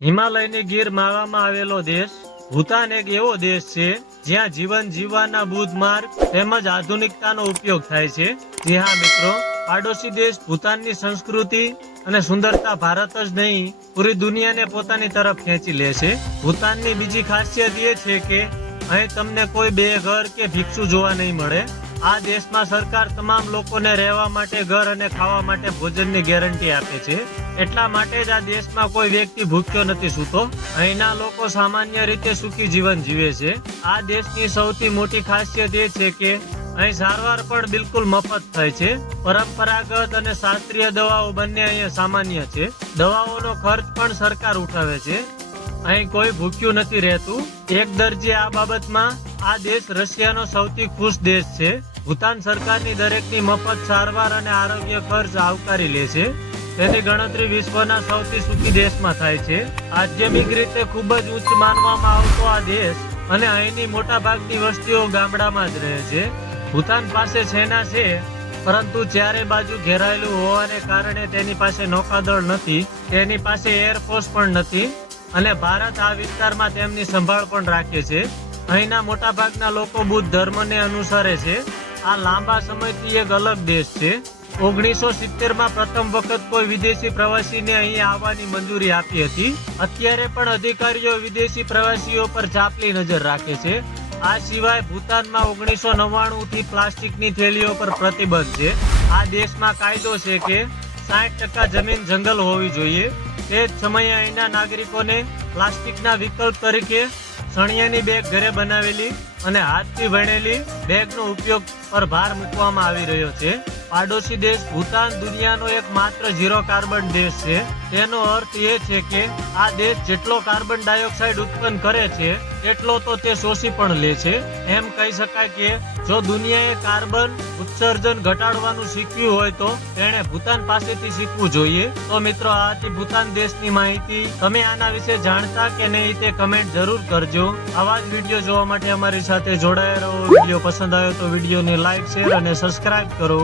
હિમાલયની ગીર માળામાં આવેલો દેશ ભૂતાન એક એવો દેશ છે જ્યાં જીવન જીવવાના બુદ્ધ માર્ગ તેમજ આધુનિકતાનો ઉપયોગ થાય છે. જી હા મિત્રો, પાડોશી દેશ ભૂતાનની સંસ્કૃતિ અને સુંદરતા ભારત જ નહીં પૂરી દુનિયાને પોતાની તરફ ખેંચી લે છે. ભૂતાનની બીજી ખાસિયત એ છે કે અહીં તમને કોઈ બેઘર કે ભિક્ષુ જોવા નહીં મળે. આ દેશમાં સરકાર તમામ લોકોને રહેવા માટે ઘર અને ખાવા માટે ભોજનની ગેરંટી આપે છે. એટલા માટે જ આ દેશમાં કોઈ વ્યક્તિ ભૂખ્યો નથી સૂતો. અહીંના લોકો સામાન્ય રીતે સુખી જીવન જીવે છે. આ દેશની સૌથી મોટી ખાસિયત એ છે કે અહીં સારવાર પણ બિલકુલ મફત થાય છે. પરંપરાગત અને શાસ્ત્રીય દવાઓ બંને અહીંયા સામાન્ય છે. દવાઓનો ખર્ચ પણ સરકાર ઉઠાવે છે. અહીં કોઈ ભૂખ્યું નથી રહેતું. એક દરજ્જે આ બાબતમાં આ દેશ રશિયાનો સૌથી ખુશ દેશ છે. ભૂતાન સરકારની દરેકની મફત સારવાર અને આરોગ્ય ખર્ચ આવકારી લે છે. તેની ગણતરી વિશ્વના સૌથી સુખી દેશમાં થાય છે. આધ્યાત્મિક રીતે ખૂબ જ ઉચ્ચ માનવામાં આવતો આ દેશ અને અહીંની મોટા ભાગની વસ્તીઓ ગામડામાં જ રહે છે. ભૂતાન પાસે સેના છે, પરંતુ ચારે બાજુ ઘેરાયેલું હોવાને કારણે તેની પાસે નૌકાદળ નથી, તેની પાસે એરફોર્સ પણ નથી અને ભારત આ વિસ્તારમાં તેમની સંભાળ પણ રાખે છે. અહીંના મોટા ભાગના લોકો બુદ્ધ ધર્મને અનુસરે છે. આ લાંબા સમયથી એક અલગ દેશ છે. 1970માં પ્રથમ વખત કોઈ વિદેશી પ્રવાસીને અહીં આવવાની મંજૂરી આપી હતી. અત્યારે પણ અધિકારીઓ વિદેશી પ્રવાસીઓ પર ચાપલી નજર રાખે છે. આ સિવાય ભૂતાનમાં 1999 થી પ્લાસ્ટિકની થેલીઓ પર પ્રતિબંધ છે. આ દેશમાં કાયદો છે કે 60% જમીન જંગલ હોવી જોઈએ. તે જ સમયે અહીંના નાગરિકોને પ્લાસ્ટિકના વિકલ્પ તરીકે સણિયાની બેગ ઘરે બનાવેલી અને હાથથી વણેલી બેગનો ઉપયોગ પર ભાર મૂકવામાં આવી રહ્યો છે. પાડોશી દેશ ભૂતાન દુનિયાનો એક માત્ર ઝીરો કાર્બન દેશ છે. તેનો અર્થ એ છે કે આ દેશ જેટલો કાર્બન ડાયોક્સાઇડ ઉત્પન્ન કરે છે તેટલો તો તે શોષી પણ લે છે. એમ કહી શકાય કે જો દુનિયાએ કાર્બન ઉત્સર્જન ઘટાડવાનું શીખ્યું હોય તો તેણે ભૂતાન પાસેથી શીખવું જોઈએ. તો મિત્રો, આ હતી ભૂતાન દેશની માહિતી. તમે આના વિશે જાણતા કે નહીં તે કમેન્ટ જરૂર કરજો. આવા જ વિડીયો જોવા માટે અમારી સાથે જોડાયા રહો. વિડીયો પસંદ આવ્યો તો વિડીયોને લાઈક, શેર અને સબસ્ક્રાઇબ કરો.